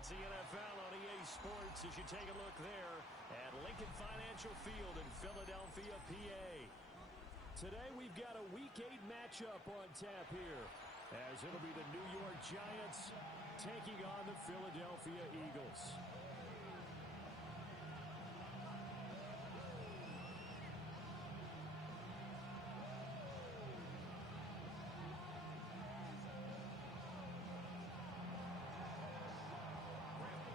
It's the NFL on EA Sports as you take a look there at Lincoln Financial Field in Philadelphia, PA. Today we've got a Week 8 matchup on tap here, as it'll be the New York Giants taking on the Philadelphia Eagles.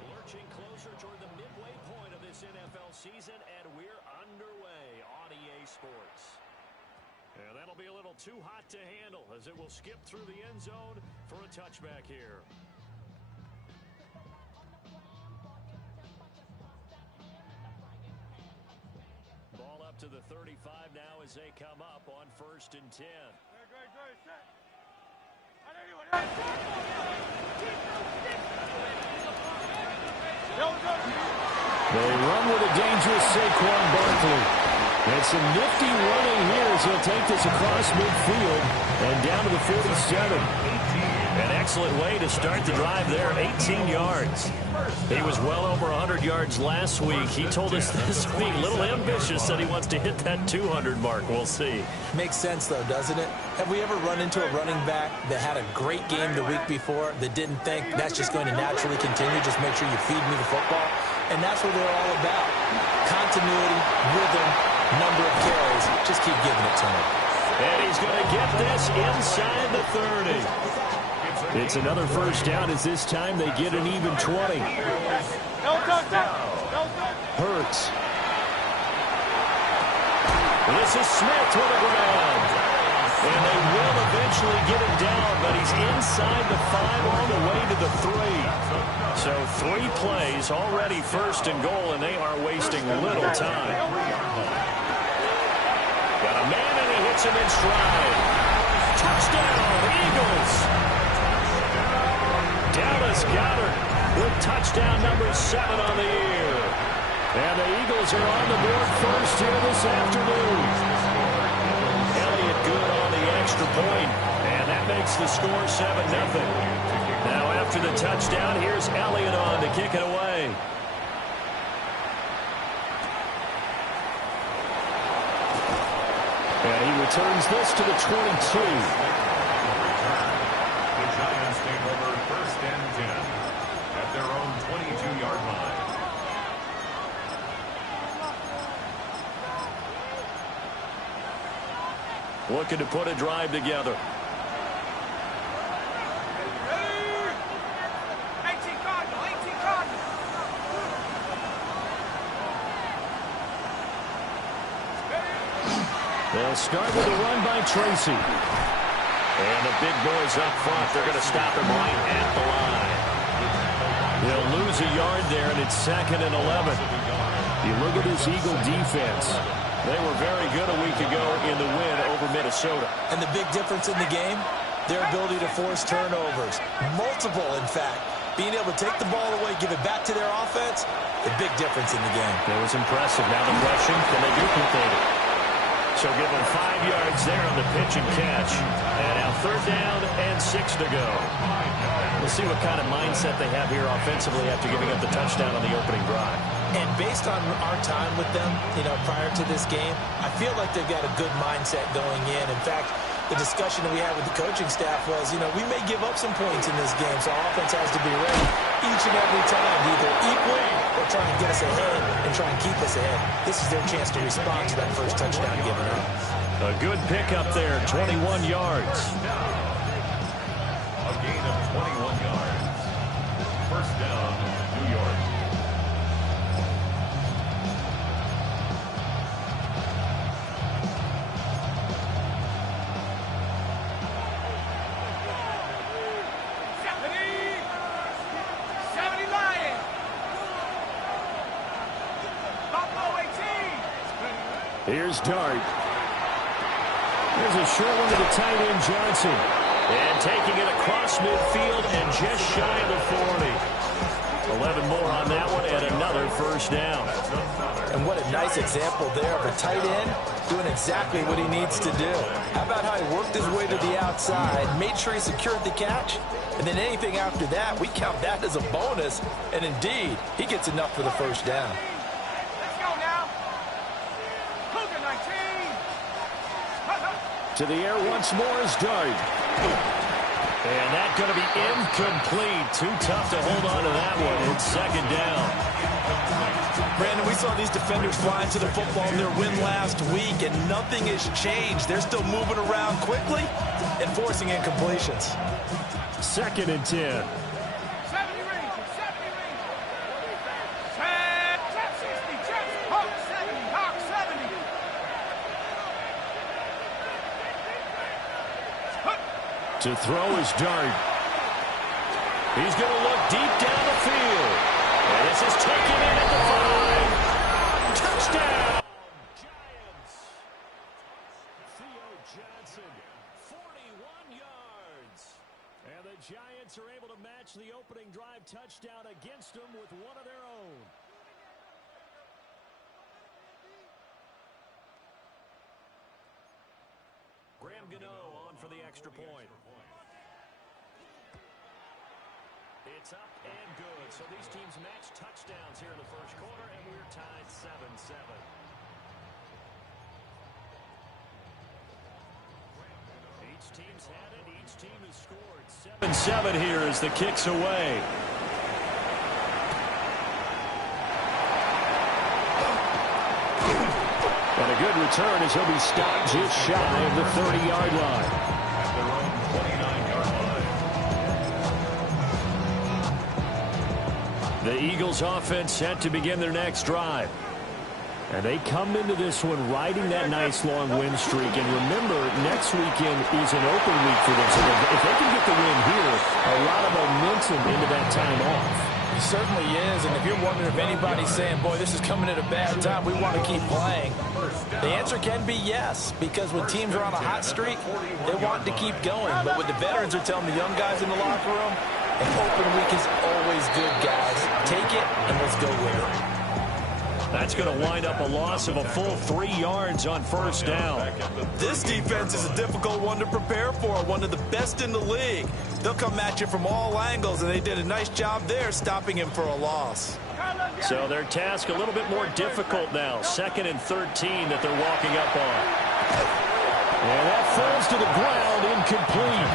Lurching closer toward the midway point of this NFL season, and we're underway on EA Sports. And that'll be a little too hot to handle as it will skip through the end zone for a touchback here. Ball up to the 35 now as they come up on 1st and 10. They run with a dangerous Saquon Barkley. And some nifty running here as he'll take this across midfield and down to the 47. An excellent way to start the drive there, 18 yards. He was well over 100 yards last week. He told us this week, a little ambitious, that he wants to hit that 200 mark. We'll see. Makes sense, though, doesn't it? Have we ever run into a running back that had a great game the week before that didn't think that's just going to naturally continue? Just make sure you feed me the football. And that's what they're all about. Continuity, rhythm, number of carries. Just keep giving it to him. And he's going to get this inside the 30. It's another first down as this time they get an even 20. Hurts. This is Smith with the ground. And they will eventually get him down, but he's inside the 5 on the way to the 3. So 3 plays, already 1st and goal, and they are wasting little time. Got a man, and he hits him in stride. Touchdown, Eagles. Dallas Goedert with touchdown number 7 on the year. And the Eagles are on the board first here this afternoon. Elliott good on the extra point, and that makes the score 7-0. Now after the touchdown, here's Elliott on to kick it away. And he returns this to the 22. The Giants take over 1st and 10 at their own 22-yard line. Looking to put a drive together. They'll start with a run by Tracy. And the big boys up front, they're going to stop him right at the line. They'll lose a yard there, and it's 2nd and 11. You look at this Eagle defense. They were very good a week ago in the win over Minnesota. And the big difference in the game, their ability to force turnovers. Multiple, in fact. Being able to take the ball away, give it back to their offense, the big difference in the game. It was impressive. Now the question, can they duplicate it? So give them 5 yards there on the pitch and catch. And now 3rd down and 6 to go. We'll see what kind of mindset they have here offensively after giving up the touchdown on the opening drive. And based on our time with them, prior to this game, I feel like they've got a good mindset going in. In fact, the discussion that we had with the coaching staff was, we may give up some points in this game, so our offense has to be ready each and every time to either equal or try and get us ahead and try and keep us ahead. This is their chance to respond to that first touchdown given up. A good pickup there, 21 yards. A gain of 21 yards. 1st down, New York. Here's Dart. There's a short one to the tight end, Johnson. And taking it across midfield and just shy of the 40. 11 more on that one and another 1st down. And what a nice example there of a tight end doing exactly what he needs to do. How about how he worked his way to the outside, made sure he secured the catch, And then anything after that, we count that as a bonus. And indeed, he gets enough for the first down. Let's go now. Cougar 19. To the air once more is Dart. And that's going to be incomplete. Too tough to hold on to that one. It's second down. Brandon, we saw these defenders flying to the football in their win last week, and nothing has changed. They're still moving around quickly and forcing incompletions. Second and 10. 70 range. 70 range. Trap 60. Trap Hawk 70. Hawk 70. To throw is Dart. He's going to look deep down the field. And this is taken in at the 5. Touchdown. Giants. Theo Johnson, 41 yards. And the Giants are able to match the opening drive touchdown against them with one of their own. Graham Gano on for the extra point. It's up and good. So these teams match touchdowns here in the first quarter, and we're tied 7-7. Each team's had it. Each team has scored. 7-7 here as the kick's away. And a good return as he'll be stopped just shy of the 30-yard line. At their own 29-yard line. The Eagles offense set to begin their next drive. And they come into this one riding that nice long win streak. And remember, next weekend is an open week for them. So if they can get the win here, a lot of momentum into that time off. It certainly is, and if you're wondering if anybody's saying, boy, this is coming at a bad time, we want to keep playing, the answer can be yes, because when teams are on a hot streak, they want to keep going. But what the veterans are telling the young guys in the locker room, an open week is always good, guys. Take it, and let's go win it. That's going to wind up a loss of a full 3 yards on first down. This defense is a difficult one to prepare for, one of the best in the league. They'll come at you from all angles, and they did a nice job there stopping him for a loss. So their task a little bit more difficult now. 2nd and 13 that they're walking up on. And that falls to the ground, incomplete.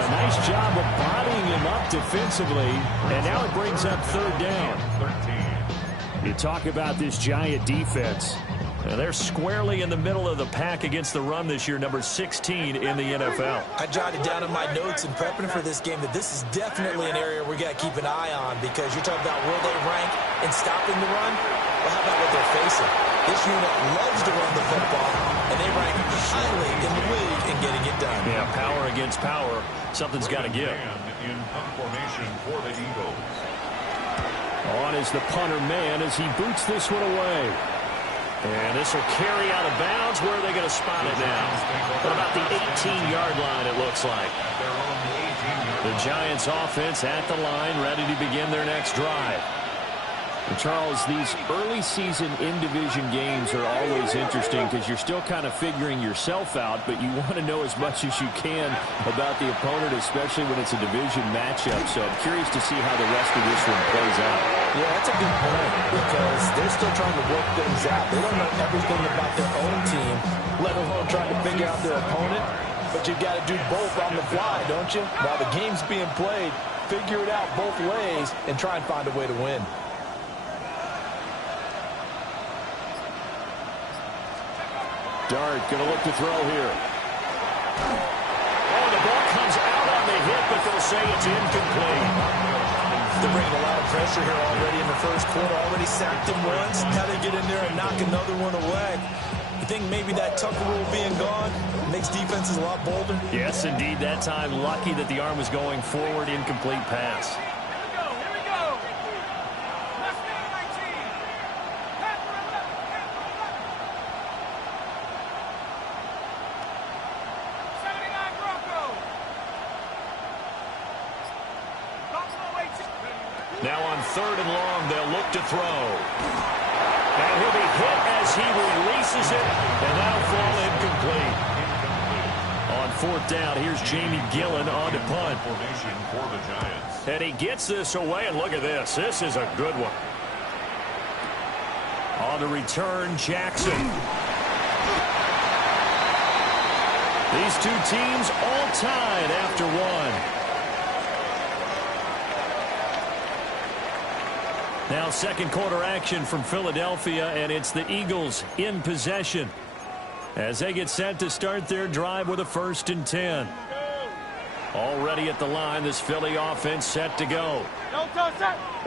A nice job of bodying him up defensively, and now it brings up 3rd down. You talk about this Giant defense. Now they're squarely in the middle of the pack against the run this year, number 16 in the NFL. I jotted down in my notes in prepping for this game that this is definitely an area we got to keep an eye on, because you're talking about where they rank in stopping the run. Well, how about what they're facing? This unit loves to run the football, and they rank highly in the league in getting it done. Yeah, power against power. Something's got to give. In formation for the Eagles. On is the punter man as he boots this one away. And this will carry out of bounds. Where are they going to spot it now? What about the 18-yard line, it looks like? The Giants offense at the line, ready to begin their next drive. And Charles, these early season in-division games are always interesting because you're still kind of figuring yourself out, but you want to know as much as you can about the opponent, especially when it's a division matchup. So I'm curious to see how the rest of this one plays out. Yeah, that's a good point, because they're still trying to work things out. They don't know everything about their own team, let alone trying to figure out their opponent. But you've got to do both on the fly, don't you? While the game's being played, figure it out both ways and try and find a way to win. Dart going to look to throw here. Oh, the ball comes out on the hit, but they'll say it's incomplete. They're bringing a lot of pressure here already in the first quarter. Already sacked him once. Now they get in there and knock another one away. You think maybe that Tucker rule being gone makes defenses a lot bolder? Yes, indeed. That time, lucky that the arm was going forward. Incomplete pass. Here we go. Let's go, 19. Now on 3rd and long, they'll look to throw. And he'll be hit as he releases it, and that'll fall incomplete. On 4th down. Here's Jamie Gillen on to punt. Formation for the Giants. And he gets this away, and look at this. This is a good one. On the return, Jackson. These two teams all tied after one. Now second quarter action from Philadelphia, and it's the Eagles in possession as they get set to start their drive with a 1st and 10. Already at the line, this Philly offense set to go.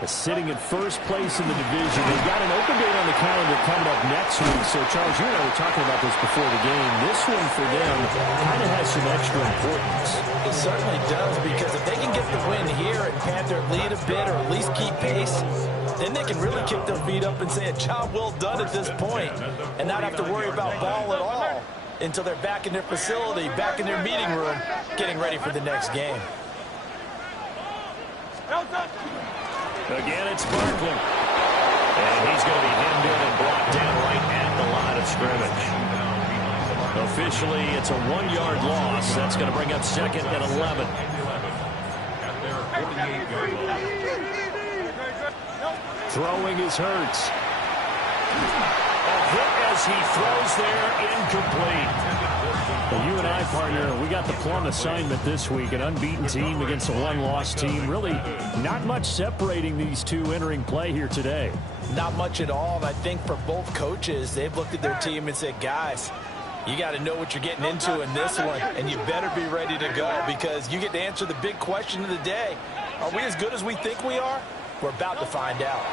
Sitting at first place in the division. They've got an open date on the calendar coming up next week. So, Charles, you and I were talking about this before the game. This one for them kind of has some extra importance. It certainly does, because if they can get the win here and pad their lead a bit or at least keep pace, then they can really kick their feet up and say a job well done at this point and not have to worry about ball at all until they're back in their facility, back in their meeting room, getting ready for the next game. Again, it's Barkley. And he's going to be hemmed in and brought down right at the line of scrimmage. Officially, it's a 1-yard loss. That's going to bring up 2nd and 11. At their 48-yard line. Throwing is Hurts. A hit as he throws there, incomplete. Well, you and I, partner, we got the plum assignment this week. An unbeaten team against a 1-loss team. Really not much separating these two entering play here today. Not much at all. And I think for both coaches, they've looked at their team and said, guys, you got to know what you're getting into in this one, and you better be ready to go, because you get to answer the big question of the day. Are we as good as we think we are? We're about to find out.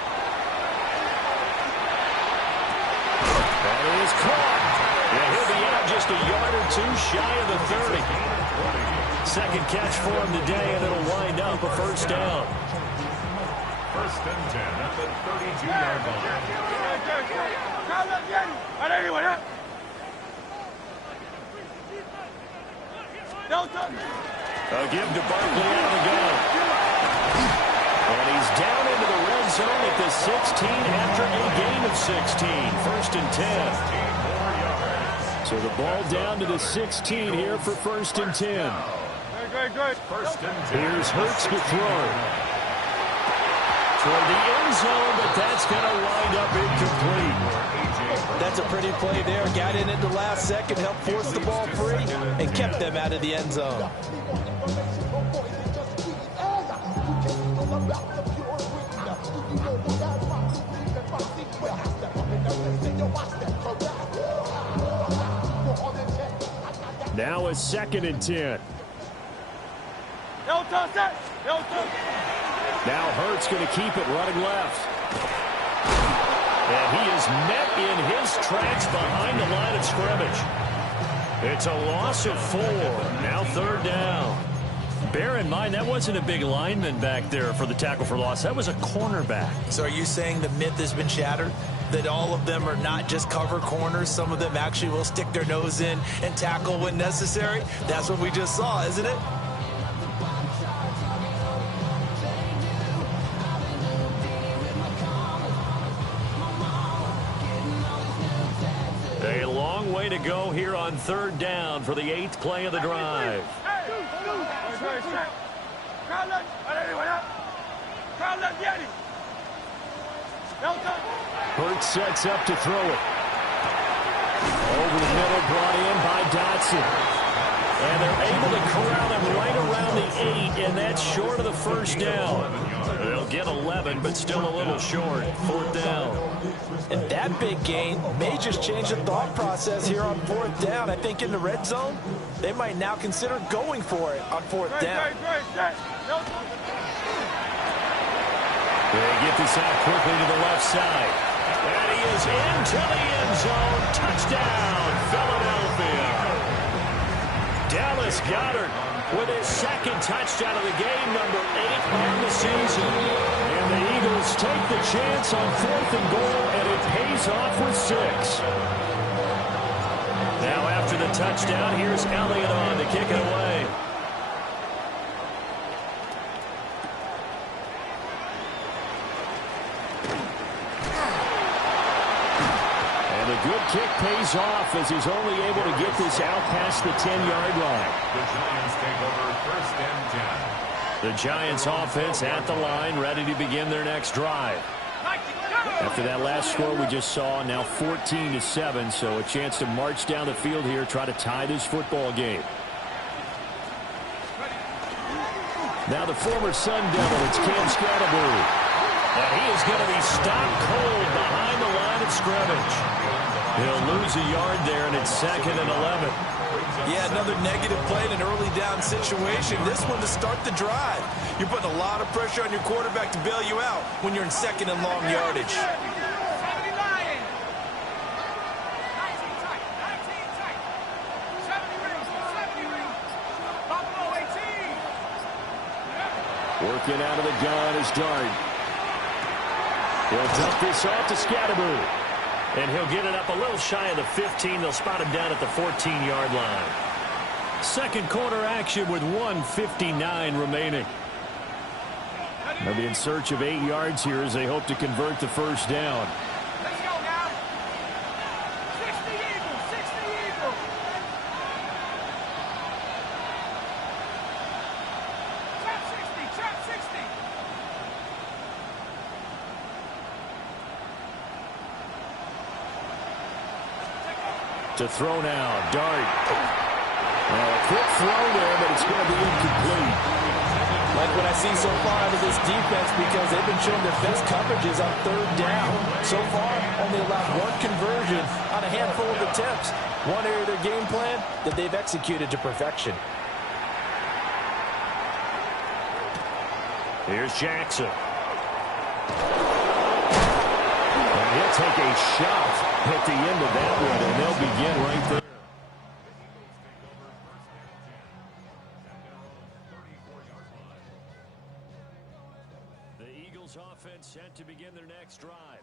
That is caught. And he'll be out just a yard or two shy of the 30. Second catch for him today, and it'll wind up a 1st down. 1st and 10 at the 32-yard line. A give to Barkley out of the gun. And he's down into the red zone at the 16 after a gain of 16. 1st and 10. So the ball down to the 16 here for 1st and 10. Here's Hurts to throw. Toward the end zone, but that's going to wind up incomplete. That's a pretty play there. Got in at the last second, helped force the ball free, and kept them out of the end zone. Now a 2nd and 10. Now Hurts going to keep it running left. And he is met in his tracks behind the line of scrimmage. It's a loss of 4. Now 3rd down. Bear in mind, that wasn't a big lineman back there for the tackle for loss. That was a cornerback. So are you saying the myth has been shattered? That all of them are not just cover corners? Some of them actually will stick their nose in and tackle when necessary? That's what we just saw, isn't it? A long way to go here on 3rd down for the 8th play of the drive. Hurts sets up to throw it. Over the middle, brought in by Dotson. And they're able to corral him right around the 8, and that's short of the 1st down. They'll get 11, but still a little short. 4th down. And that big gain may just change the thought process here on 4th down. I think in the red zone, they might now consider going for it on 4th down. They get this out quickly to the left side. And he is into the end zone. Touchdown, Philadelphia. Dallas Goedert with his 2nd touchdown of the game, number 8 on the season. And the Eagles take the chance on 4th and goal, and it pays off with 6. Now after the touchdown, here's Elliott on to kick it away. And a good quick kick pays off as he's only able to get this out past the 10-yard line. The Giants take over 1st and 10. The Giants offense at the line, ready to begin their next drive. After that last score we just saw, now 14-7, so a chance to march down the field here, try to tie this football game. Now the former Sun Devil, it's Cam Scatterbury. And he is going to be stopped cold behind the line of scrimmage. He'll lose a yard there, and it's 2nd and 11. Yeah, another negative play in an early down situation. This one to start the drive. You're putting a lot of pressure on your quarterback to bail you out when you're in 2nd and long yardage. Working out of the gun is Dart. He'll dump this off to Scatterbury. And he'll get it up a little shy of the 15. They'll spot him down at the 14-yard line. Second quarter action with 1:59 remaining. They'll be in search of 8 yards here as they hope to convert the first down. Let's go now. 60 Eagles, 60 Eagles. Trap 60, trap 60. To throw now, Dart. Well, a quick throw there, but it's going to be incomplete. Like what I see so far out of this defense, because they've been showing their best coverages on 3rd down. So far, only allowed 1 conversion on a handful of attempts. One area of their game plan that they've executed to perfection. Here's Jackson. And he'll take a shot at the end of that one, and they'll begin right there. Offense set to begin their next drive.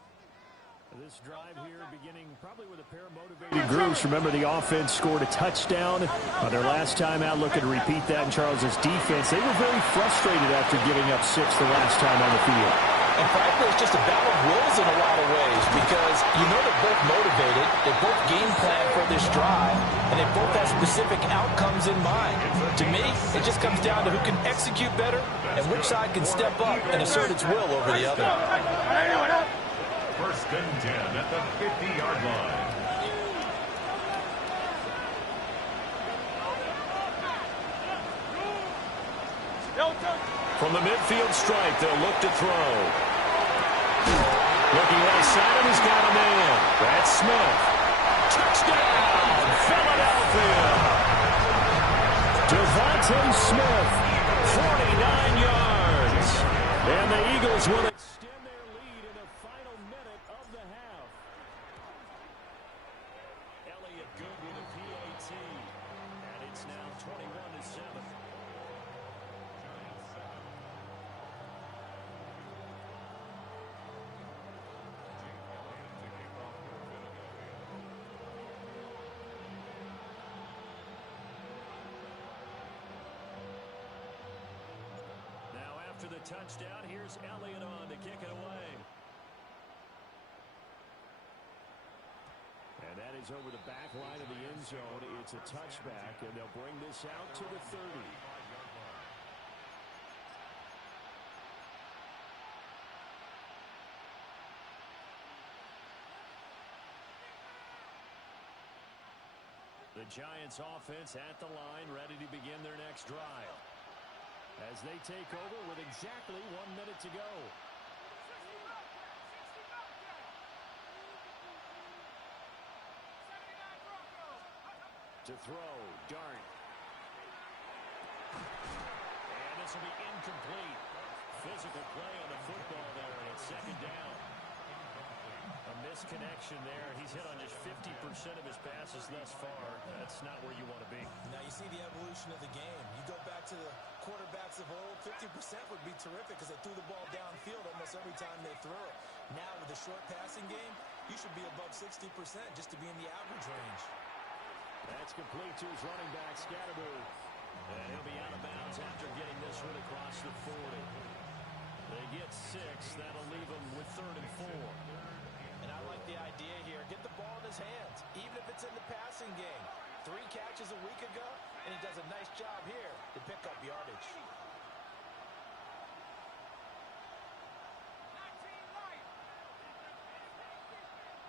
This drive here beginning probably with a pair of motivated groups. Remember, the offense scored a touchdown on their last time out. Looking to repeat that in Charles's defense. They were very frustrated after giving up 6 the last time on the field. And frankly, it's just a battle of wills in a lot of ways, because you know they're both motivated, they both game plan for this drive, and they both have specific outcomes in mind. To me, it just comes down to who can execute better and which side can step up and assert its will over the other. 1st and 10 at the 50-yard line. From the midfield stripe, they'll look to throw. Looking right side him, he's got a man. That's Smith. Touchdown, Philadelphia. Devontae Smith, 49 yards. And the Eagles will extend their lead in the final minute of the half. Elliott good with a PAT. And it's now 21-7. After the touchdown, here's Elliott on to kick it away. And that is over the back line of the end zone. It's a touchback, and they'll bring this out to the 30. The Giants offense at the line, ready to begin their next drive. As they take over with exactly 1 minute to go. To throw, Dart. And this will be incomplete. Physical play on the football there, and it's 2nd down. A misconnection there. He's hit on just 50% of his passes thus far. That's not where you want to be. Now you see the evolution of the game. You go back to the quarterbacks of old, 50% would be terrific because they threw the ball downfield almost every time they threw it. Now with the short passing game, you should be above 60% just to be in the average range. That's complete to his running back, Scatterbury. And he'll be out of bounds after getting this one across the 40. They get 6. That'll leave them with 3rd and 4. And I like the idea here. Get the ball in his hands, even if it's in the passing game. 3 catches a week ago, and he does a nice job here to pick up yardage. 19 light.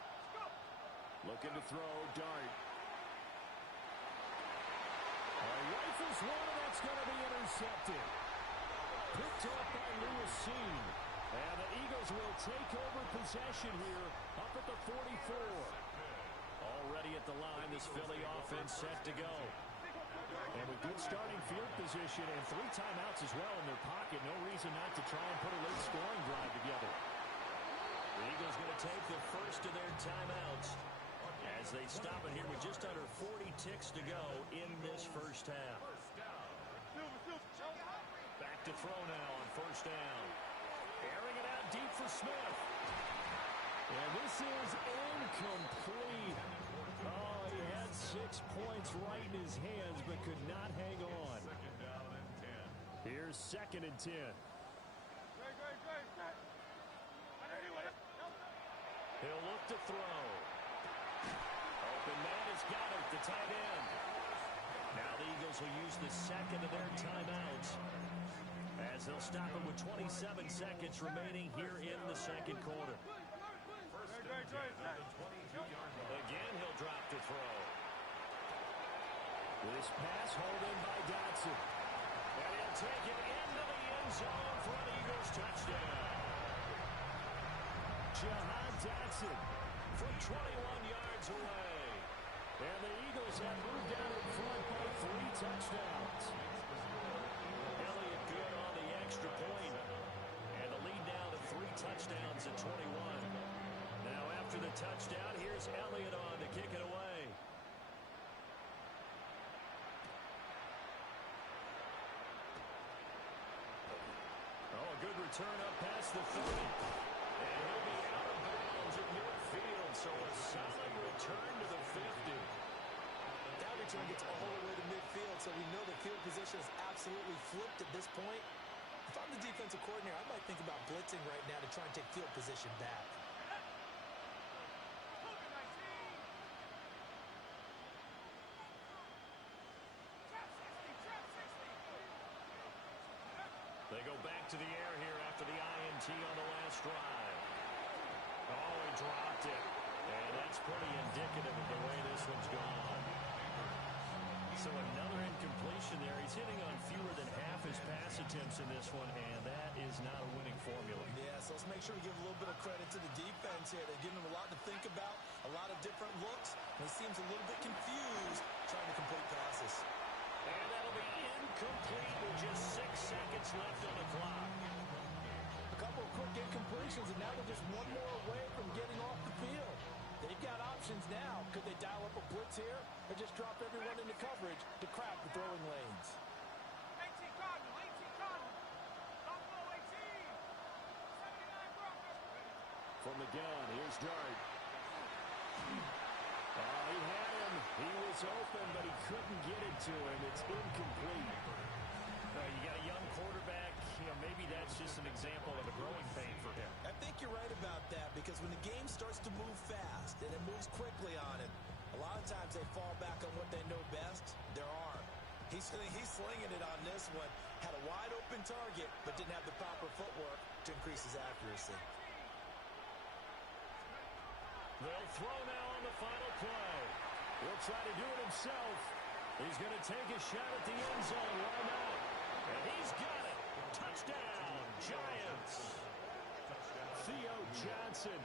Let's go. Looking to throw, Dart. Rifles one, and that's going to be intercepted. Picked off by Lewis. And the Eagles will take over possession here up at the 44. Already at the line, this Philly offense set to go. And with good starting field position and 3 timeouts as well in their pocket, no reason not to try and put a late scoring drive together. The Eagles going to take the first of their timeouts as they stop it here with just under 40 ticks to go in this first half. Back to throw now on first down. Airing it out deep for Smith. And this is incomplete. Oh, he had 6 points right in his hands, but could not hang on. Second down and 10. Here's 2nd and 10. He'll look to throw. Open man has got it, the tight end. Now the Eagles will use the second of their timeouts as they'll stop it with 27 seconds remaining here in the second quarter. First and 10 at the 22-yard line. Again, he'll drop to throw. This pass hauled in by Dotson. And he'll take it into the end zone for an Eagles touchdown. Jahan Dotson from 21 yards away. And the Eagles have moved out in front by 3 touchdowns. Elliott good on the extra point. And the lead now to 3 touchdowns at 21. Now after the touchdown, here's Elliott on to kick it away. Oh, a good return up past the 30. And he'll be out of bounds at midfield, so a solid return to the 50. That return gets all the way to midfield, so we know the field position is absolutely flipped at this point. If I'm the defensive coordinator, I might think about blitzing right now to try and take field position back. They go back to the air here after the INT on the last drive. Oh, he dropped it. And that's pretty indicative of the way this one's gone. So another incompletion there. He's hitting on fewer than half his pass attempts in this one, and that is not a winning formula. Yeah, so let's make sure we give a little bit of credit to the defense here. They're giving him a lot to think about, a lot of different looks, and he seems a little bit confused trying to complete passes. And that'll be incomplete with just 6 seconds left on the clock. A couple of quick incompletions, and now they're just one more away from getting off the field. They've got options now. Could they dial up a blitz here or just drop everyone into coverage to crack the throwing lanes? 18 Cardinal, 18 Cardinal. Top low 18. 79 Broncos. From the gun, here's Dart. He had him. He was open, but he couldn't get it to him. It's incomplete. You got a young quarterback. Maybe that's just an example of a growing pain for him. I think you're right about that, because when the game starts to move fast and it moves quickly on him, a lot of times they fall back on what they know best, their arm. He's slinging it on this one. Had a wide open target, but didn't have the proper footwork to increase his accuracy. They'll throw now on the final play. He'll try to do it himself. He's going to take a shot at the end zone. Why not? And he's got it. Touchdown, Giants. Theo Johnson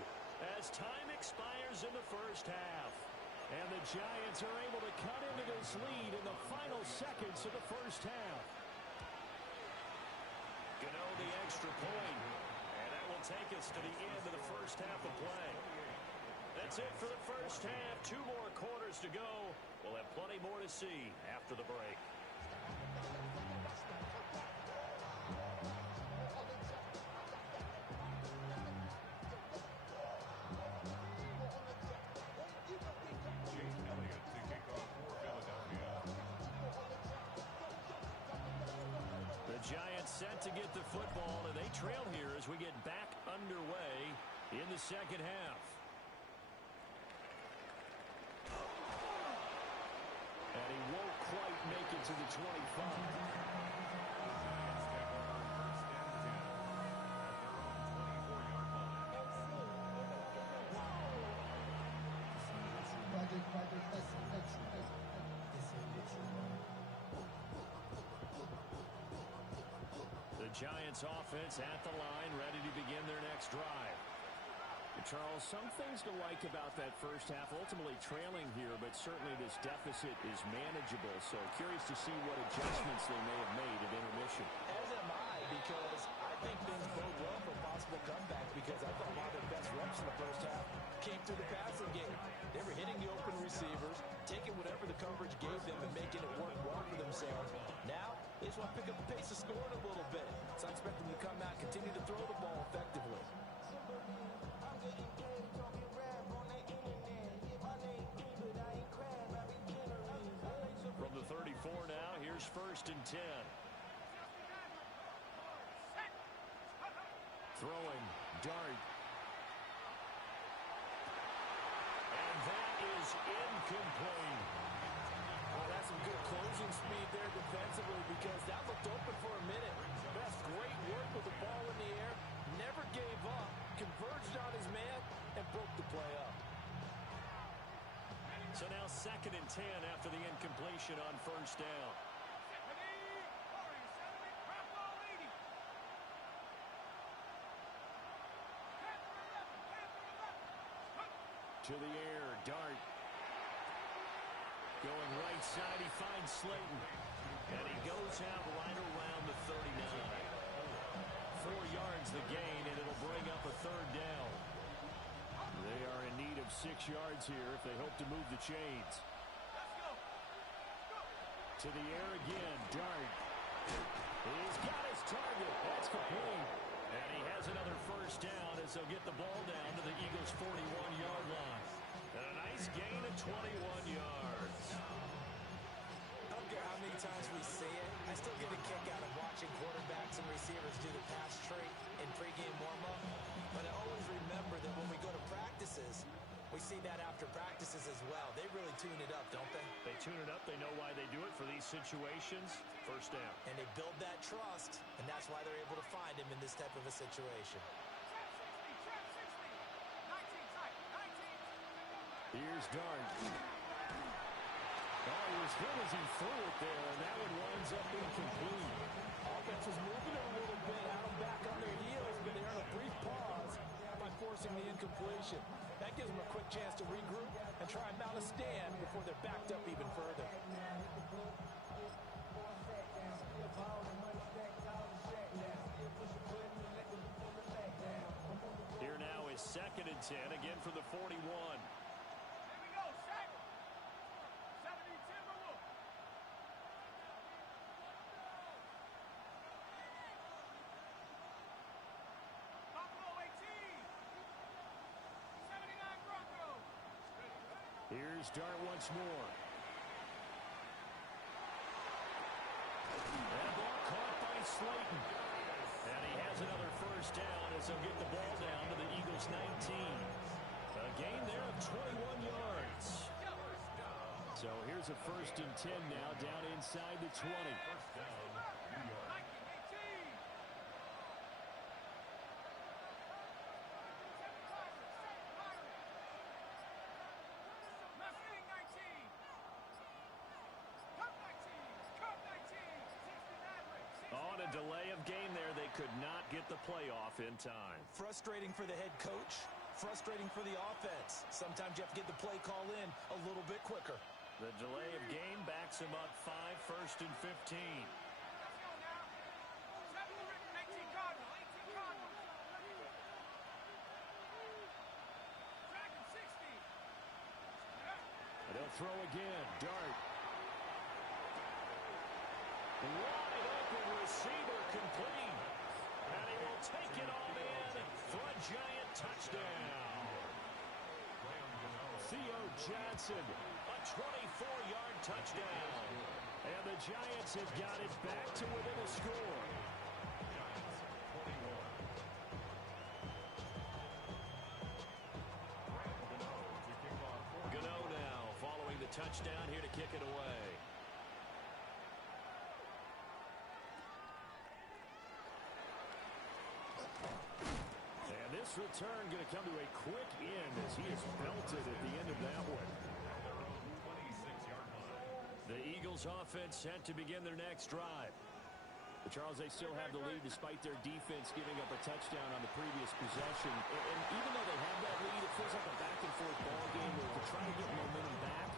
as time expires in the first half. And the Giants are able to cut into this lead in the final seconds of the first half. Gano the extra point. And that will take us to the end of the first half of play. That's it for the first half. 2 more quarters to go. We'll have plenty more to see after the break. Elliott to kick off for Philadelphia. The Giants set to get the football, and they trail here as we get back underway in the second half. to the 25. The Giants offense at the line, ready to begin their next drive. Charles, some things to like about that first half, ultimately trailing here, but certainly this deficit is manageable. So curious to see what adjustments they may have made at intermission. As am I, because I think things bode well for a possible comeback, because I thought a lot of their best reps in the first half came through the passing game. They were hitting the open receivers, taking whatever the coverage gave them and making it work well for themselves. Now, they just want to pick up the pace of scoring a little bit. So I expect them to come out and continue to throw the ball effectively. From the 34 now, here's 1st and 10. Throwing, Dart. And that is incomplete. Well, that's some good closing speed there defensively, because that looked open for a minute. That's great work with the ball in the air. Never gave up, converged on his man, and broke the play up. So now 2nd and 10 after the incompletion on 1st down. To the air, Dart. Going right side, he finds Slayton. And he goes out right around the 39. 4 yards the gain, and it'll bring up a 3rd down. They are in need of 6 yards here if they hope to move the chains. To the air again, Dart. He's got his target. That's complete. And he has another 1st down as they'll get the ball down to the Eagles' 41-yard line. And a nice gain of 21 yards. I don't care how many times we see it, I still get a kick out of watching quarterbacks and receivers do the pass trait in pregame warm-up. But I always remember that when we go to practices, we see that after practices as well. They really tune it up, don't they? They tune it up. They know why they do it for these situations. 1st down. And they build that trust, and that's why they're able to find him in this type of a situation. Here's Dart. Oh, he was hit as he threw it there, and that one winds up incomplete. Offense was moving a little bit, had them back on their heels, but they earned a brief pause by forcing the incompletion. That gives them a quick chance to regroup and try and mount a stand before they're backed up even further. Here now is 2nd and 10, again from the 41. Here's Dart once more. That ball caught by Slayton. And he has another 1st down as they'll get the ball down to the Eagles' 19. A gain there of 21 yards. So here's a 1st and 10 now down inside the 20. 1st down, New York. On a delay of game there, they could not get the playoff in time. Frustrating for the head coach, frustrating for the offense. Sometimes you have to get the play call in a little bit quicker. The delay of game backs him up 5, 1st and 15. And they'll throw again. Dart. Wide open receiver complete. And he will take it on in for a Giant touchdown. Theo Johnson, a 24-yard touchdown. And the Giants have got it back to within a score. Giants 21. Gano now following the touchdown here to kick it away. This return going to come to a quick end as he is belted at the end of that one. Their own 26-yard line. The Eagles offense set to begin their next drive. But Charles, they still have the lead despite their defense giving up a touchdown on the previous possession. And even though they have that lead, it feels like a back-and-forth ball game where to try to get momentum back,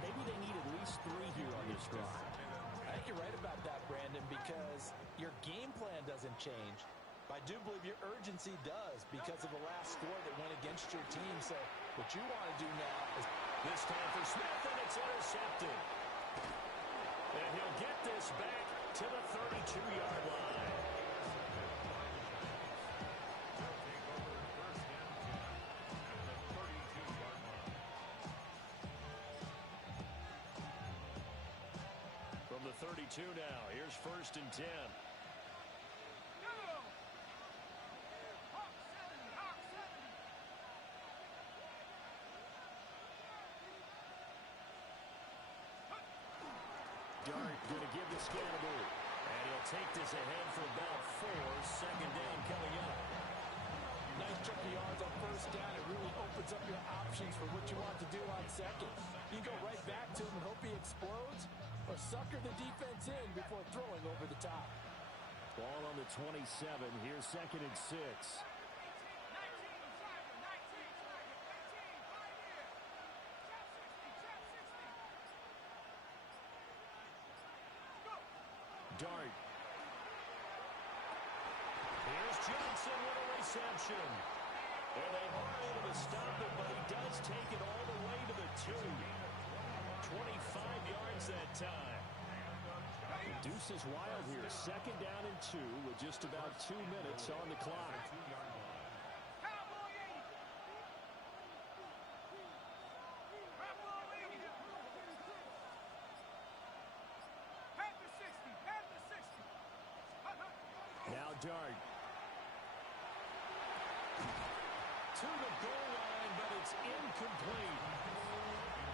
maybe they need at least 3 here on this drive. I think you're right about that, Brandon, because your game plan doesn't change. I do believe your urgency does because of the last score that went against your team. So what you want to do now is... This time for Smith, and it's intercepted. And he'll get this back to the 32-yard line. They'll take over first and 10 at the 32-yard line. From the 32 now, here's first and 10. Dart going to give the scatterboard. And he'll take this ahead for about 4. Second down coming up. Nice chunk of yards on first down. It really opens up your options for what you want to do on second. You can go right back to him and hope he explodes, or sucker the defense in before throwing over the top. Ball on the 27. Here's second and 6. Dart. Here's Johnson with a reception. And they are able to stop it, but he does take it all the way to the 2. 25 yards that time. The deuce is wild here. Second down and 2 with just about 2 minutes on the clock. 2-yard line. Now Dart. To the goal line, but it's incomplete.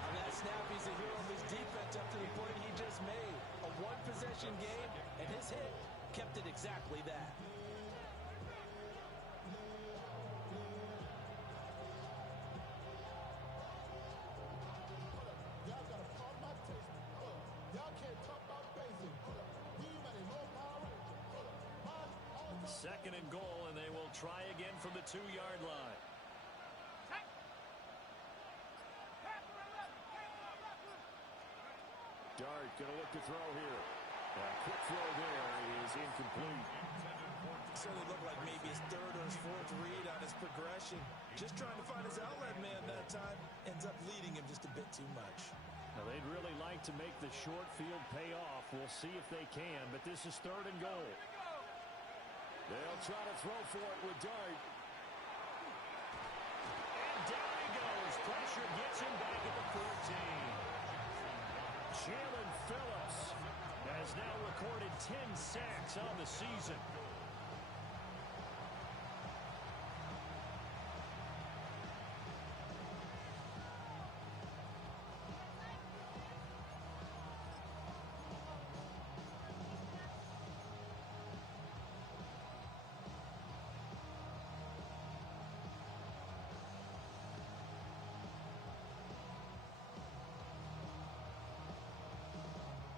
On that snap, he's a hero of his defense up to the point he just made. A one-possession game, and his hit kept it exactly that. Y'all got to talk about taste. Y'all can't talk about basic. You better know power. Second and goal, and they will try again from the 2-yard line. Dart going to look to throw here. Quick throw there is incomplete. Certainly looked like maybe his 3rd or his 4th read on his progression. Just trying to find his outlet man that time. Ends up leading him just a bit too much. Now, they'd really like to make the short field pay off. We'll see if they can, but this is 3rd and goal. They'll try to throw for it with Dart. And down he goes. Pressure gets him back at the 14. Jalen Phillips has now recorded 10 sacks on the season.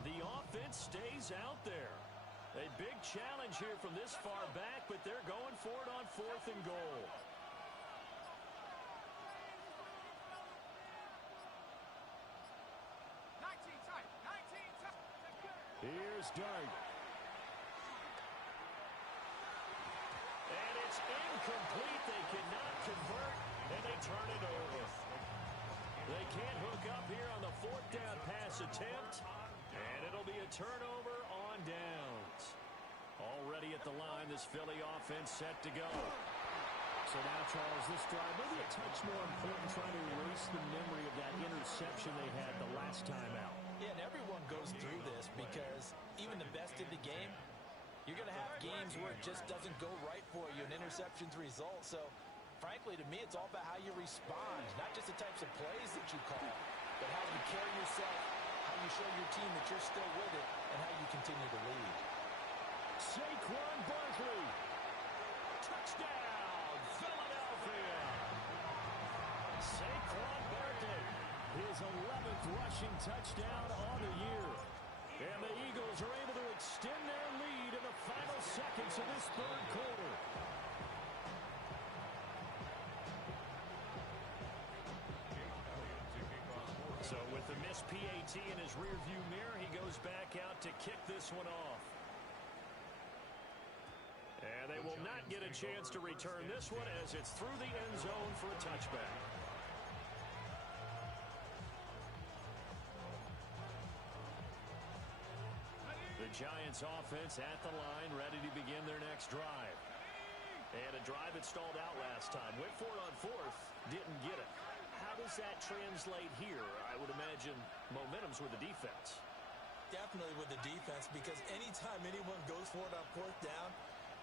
The offense stays out there. A big challenge here from this far back, but they're going for it on 4th and goal. Here's Dart. And it's incomplete. They cannot convert, and they turn it over. They can't hook up here on the 4th down pass attempt. And it'll be a turnover on downs. Already at the line, this Philly offense set to go. So now, Charles, this drive maybe a touch more important, trying to erase the memory of that interception they had the last time out. Yeah, and everyone goes through this because even the best in the game, you're going to have games where it just doesn't go right for you, and interceptions result. So, frankly, to me, it's all about how you respond, not just the types of plays that you call, but how you carry yourself, how you show your team that you're still with it, and how you continue to lead. Saquon Barkley. Touchdown, Philadelphia. Philadelphia. Saquon Barkley, his 11th rushing touchdown on the year. And the Eagles are able to extend their lead in the final seconds of this third quarter. So with the missed PAT in his rearview mirror, he goes back out to kick this one off. And they will not get a chance to return this one as it's through the end zone for a touchback. The Giants offense at the line, ready to begin their next drive. And a drive that stalled out last time. Went for it on fourth, didn't get it. How does that translate here? I would imagine momentum's with the defense. Definitely with the defense, because anytime anyone goes for it on fourth down,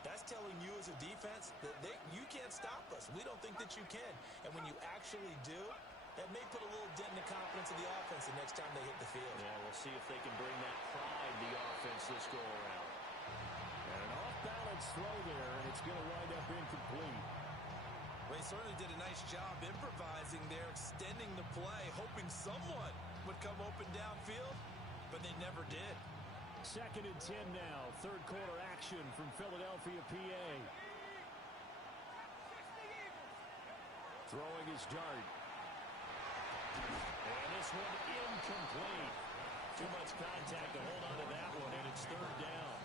that's telling you as a defense that you can't stop us. We don't think that you can. And when you actually do, that may put a little dent in the confidence of the offense the next time they hit the field. Yeah, we'll see if they can bring that pride to the offense this go-around. And an off-balance throw there, and it's going to wind up incomplete. Well, he certainly did a nice job improvising there, extending the play, hoping someone would come open downfield, but they never did. 2nd and 10 now. Third quarter action from Philadelphia, PA. Throwing his dart. And this one incomplete. Too much contact to hold on to that one, and it's third down.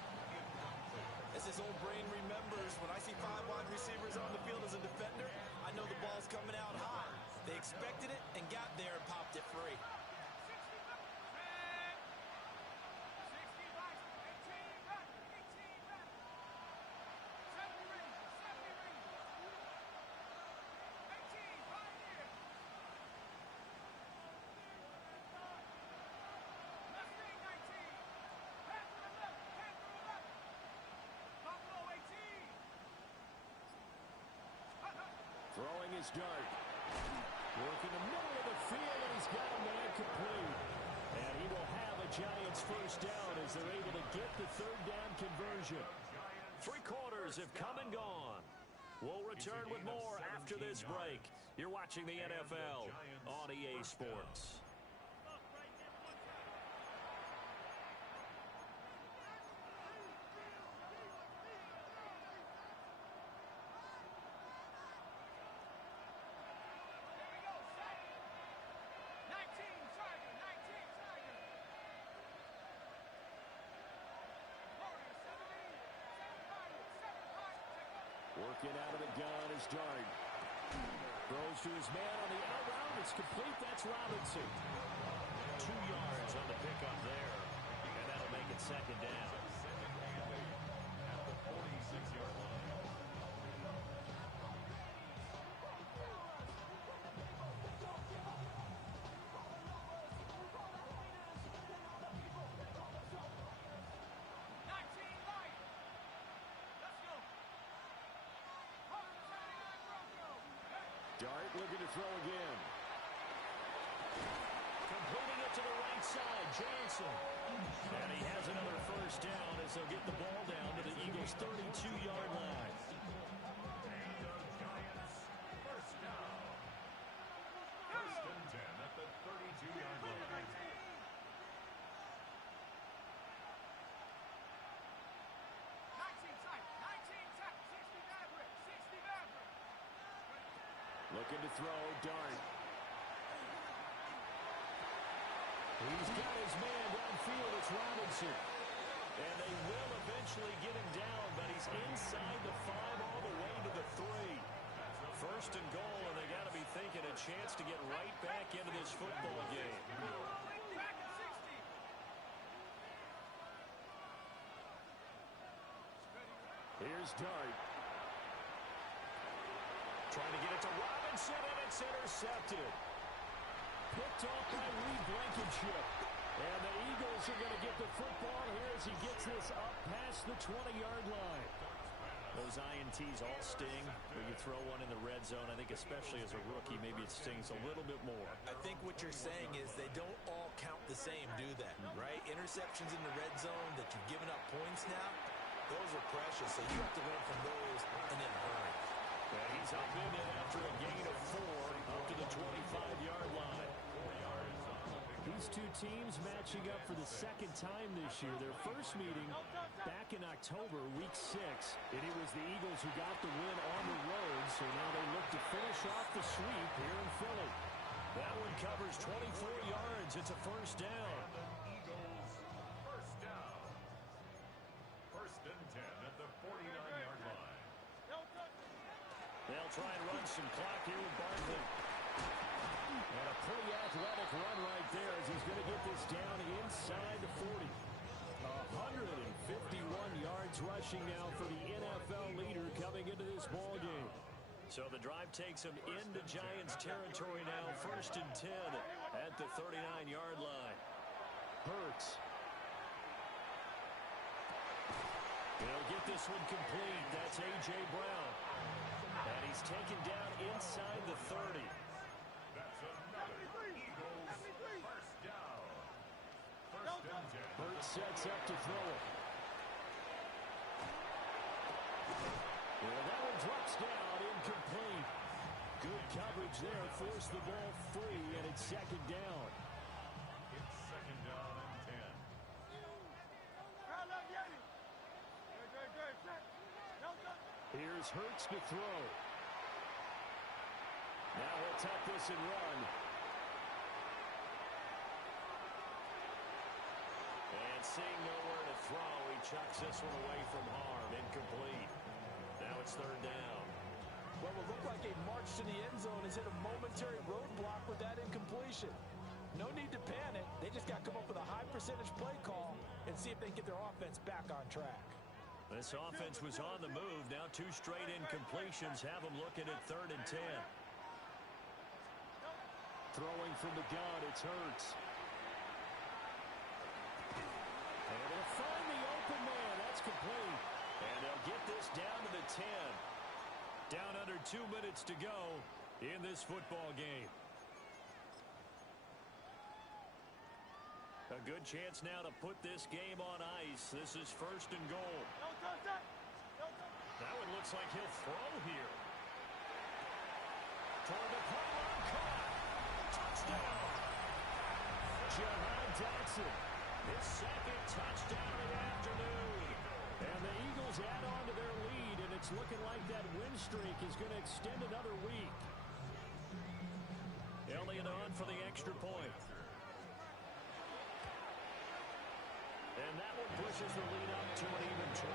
As his old brain remembers, when I see 5 wide receivers on the field as a defender, I know the ball's coming out high. They expected it and got there and popped it free. Throwing his dart. Working the middle of the field, and he's got a man complete. And he will have a Giants first down as they're able to get the third down conversion. 3 quarters have come and gone. We'll return with more after this break. You're watching the NFL on EA Sports. Working out of the gun is Dart. Throws to his man on the out route. It's complete. That's Robinson. 2 yards on the pickup there. And that'll make it second down. At the 46-yard line. Dart looking to throw again. Completing it to the right side, Johnson. And he has another first down as they'll get the ball down to the Eagles' 32-yard line. And the Giants first down. 1st and 10 at the 32-yard line. 60 Maverick. Looking to throw, Dart. He's got his man downfield. It's Robinson. And they will eventually get him down, but he's inside the 5 all the way to the 3. 1st and goal, and they got to be thinking a chance to get right back into this football game. Back at 60. Here's Dart. Trying to get it to Robinson, and it's intercepted. Picked off by Reed Blankenship. And the Eagles are going to get the football here as he gets this up past the 20-yard line. Those INTs all sting when you throw one in the red zone. I think especially as a rookie, maybe it stings a little bit more. I think what you're saying is they don't all count the same, do they? Right? Interceptions in the red zone that you've given up points now, those are precious. So you have to learn from those and then hurry. And he's up in it after a gain of 4 up to the 25-yard line. These two teams matching up for the second time this year. Their first meeting back in October, week 6. And it was the Eagles who got the win on the road. So now they look to finish off the sweep here in Philly. That one covers 24 yards. It's a first down. Eagles, first down. First and 10 at the 49-yard line. They'll try and run some clock here with Barkley. And a pretty athletic run right there as he's going to get this down inside the 40. 151 yards rushing now for the NFL leader coming into this ball game. So the drive takes him into Giants territory now. First and 10 at the 39-yard line. Hurts. He'll get this one complete. That's A.J. Brown. And he's taken down inside the 30. That's another Eagles first down. First and 10. Hurts sets up to throw it. Well, that one drops down, incomplete. Good coverage there, forced the ball free, and it's second down. It's second down and 10. Here's Hurts to throw. Now he'll tuck this and run. And seeing nowhere to throw, he chucks this one away from harm. Incomplete. Now it's third down. Well, it looked like a march to the end zone has hit a momentary roadblock with that incompletion. No need to panic. They just got to come up with a high percentage play call and see if they can get their offense back on track. This offense was on the move. Now 2 straight incompletions have them looking at third and 10. Throwing from the gun, it's Hurts. And they'll find the open man. That's complete. And they'll get this down to the 10. Down under 2 minutes to go in this football game. A good chance now to put this game on ice. This is first and goal. That one looks like he'll throw here. Toward the pylon, caught. Touchdown. Jahan Dotson. His second touchdown of the afternoon. And the Eagles add on to their lead, and it's looking like that win streak is going to extend another week. Elliott on for the extra point. And that one pushes the lead up to an even 20.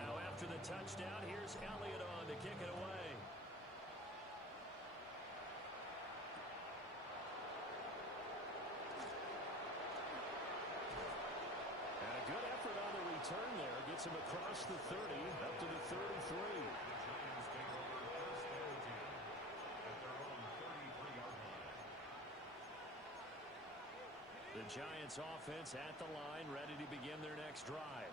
Now after the touchdown, here's Elliott on to kick it away. And a good effort on the return there. Gets him across the 30, up to the 33. The Giants take over first and 10 at their own 33-yard line. The Giants offense at the line, ready to begin their next drive.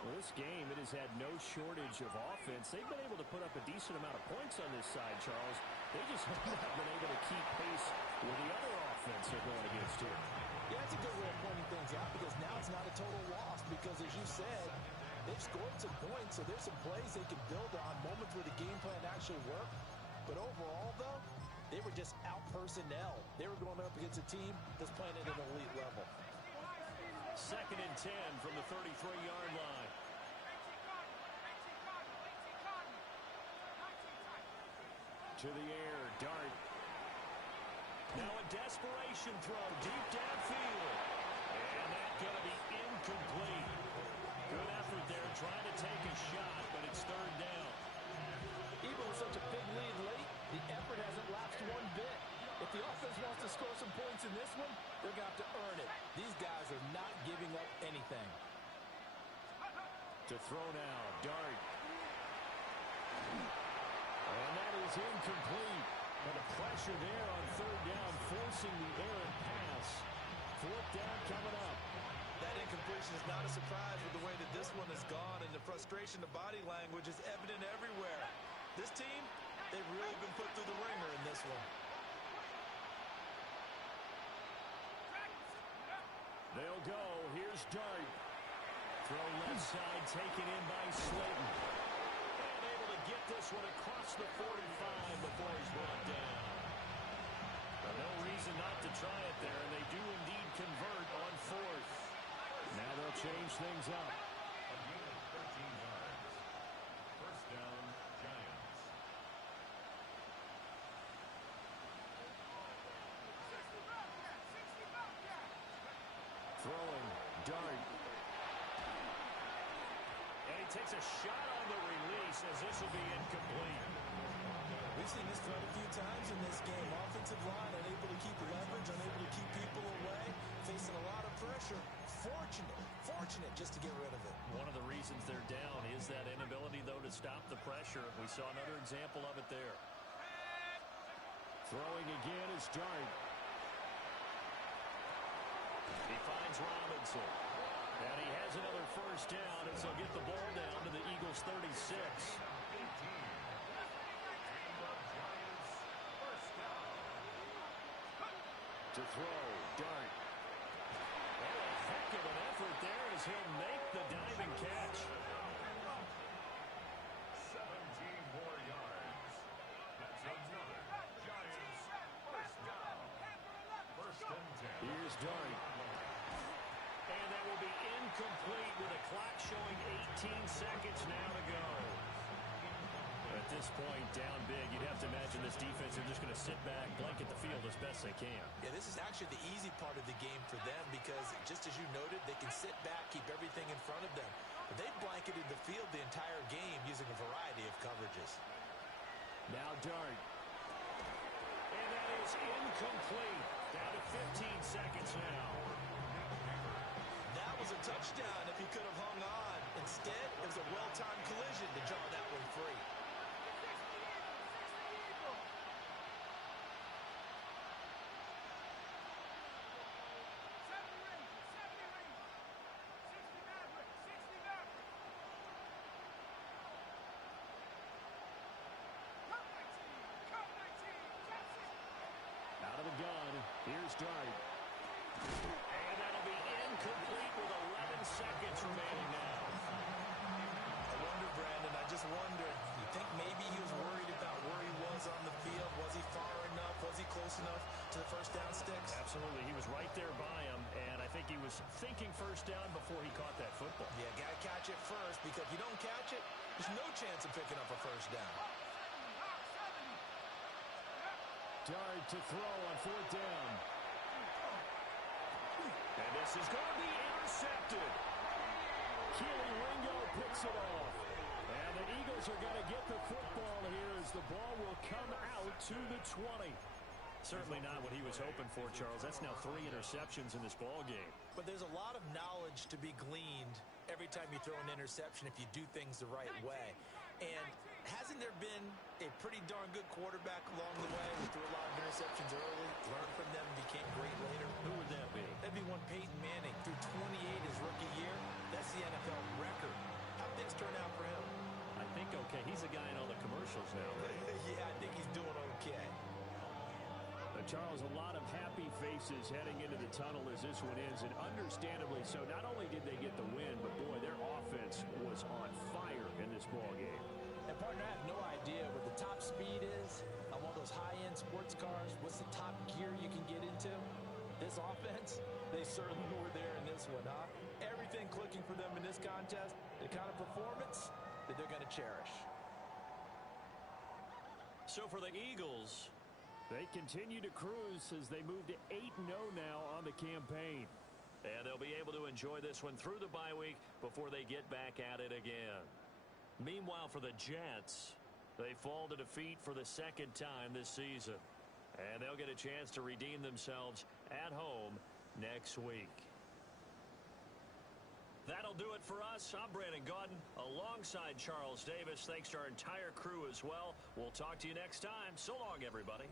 Well, this game, it has had no shortage of offense. They've been able to put up a decent amount of points on this side, Charles. They just have not been able to keep pace with the other offense they're going against here. Yeah, that's a good way of pointing things out because now it's not a total loss because, as you said, they've scored some points, so there's some plays they can build on, moments where the game plan actually worked. But overall, though, they were just out personnel. They were going up against a team that's playing at an elite level. Second and 10 from the 33-yard line. To the air, Dart. Now a desperation throw deep downfield. And that's going to be incomplete. Good effort there trying to take a shot, but it's third down. Even with such a big lead late, the effort hasn't lapsed one bit. If the offense wants to score some points in this one, they're going to have to earn it. These guys are not giving up anything. To throw now, Dart. And that is incomplete. But the pressure there on third down, forcing the errant pass. Fourth down coming up. That incompletion is not a surprise with the way that this one has gone, and the frustration, the body language is evident everywhere. This team, they've really been put through the ringer in this one. They'll go. Here's Dart. Throw left side, taken in by Slayton. And able to get this one across the 45 before he's brought down. No reason not to try it there, and they do indeed convert on fourth. Now they'll change things up. A gain of 13 yards. First down, Giants. 60 Bobcat, 60 Bobcat. Throwing, dart. And he takes a shot on the release as this will be incomplete. We've seen this threat a few times in this game. Offensive line unable to keep leverage, unable to keep people away, facing a lot of pressure. Fortunate just to get rid of it. One of the reasons they're down is that inability, though, to stop the pressure. We saw another example of it there. Throwing again is Dart. He finds Robinson. And he has another first down as he'll get the ball down to the Eagles' 36. To throw, Dart. And a heck of an effort there as he'll make the diving catch. 17 more yards. That's another Giants first down. First and 10. Here's Dart. And that will be incomplete with a clock showing 18 seconds now to go. At this point, down big, you'd have to imagine this defense are just going to sit back, blanket the field as best they can. Yeah, this is actually the easy part of the game for them because, just as you noted, they can sit back, keep everything in front of them. But they've blanketed the field the entire game using a variety of coverages. Now Dart. And that is incomplete. Down to 15 seconds now. That was a touchdown if he could have hung on. Instead, it was a well-timed collision to draw that one free. 60 Maverick, 60 Maverick. Come 19, Jackson. Out of the gun. Here's Dart. And that'll be incomplete with 11 seconds remaining now. I wonder, Brandon, I just wonder, you think maybe he was worried about where he was on the field? Was he far enough? Was he close enough to the first down sticks? Absolutely. He was right there by him, and I think he was thinking first down before he caught that football. Yeah, got to catch it first, because if you don't catch it, there's no chance of picking up a first down. Dart to throw on fourth down. And this is going to be intercepted. Keely Ringo picks it off. And the Eagles are going to get the football here as the ball will come out to the 20. Certainly not what he was hoping for, Charles. That's now 3 interceptions in this ball game. But there's a lot of knowledge to be gleaned every time you throw an interception if you do things the right way. And hasn't there been a pretty darn good quarterback along the way who threw a lot of interceptions early, learned from them, and became great later? Who would that be? That'd be one Peyton Manning. Threw 28 his rookie year. That's the NFL record. How'd things turn out for him? I think okay. He's a guy in all the commercials now, right? Yeah, I think he's doing okay. Charles, a lot of happy faces heading into the tunnel as this one ends, and understandably so. Not only did they get the win, but boy, their offense was on fire in this ball game. And partner, I have no idea what the top speed is on one of those high-end sports cars. What's the top gear you can get into? This offense, they certainly were there in this one, huh? Everything clicking for them in this contest, the kind of performance that they're going to cherish. So for the Eagles, they continue to cruise as they move to 8-0 now on the campaign. And they'll be able to enjoy this one through the bye week before they get back at it again. Meanwhile, for the Jets, they fall to defeat for the second time this season. And they'll get a chance to redeem themselves at home next week. That'll do it for us. I'm Brandon Gaudin alongside Charles Davis. Thanks to our entire crew as well. We'll talk to you next time. So long, everybody.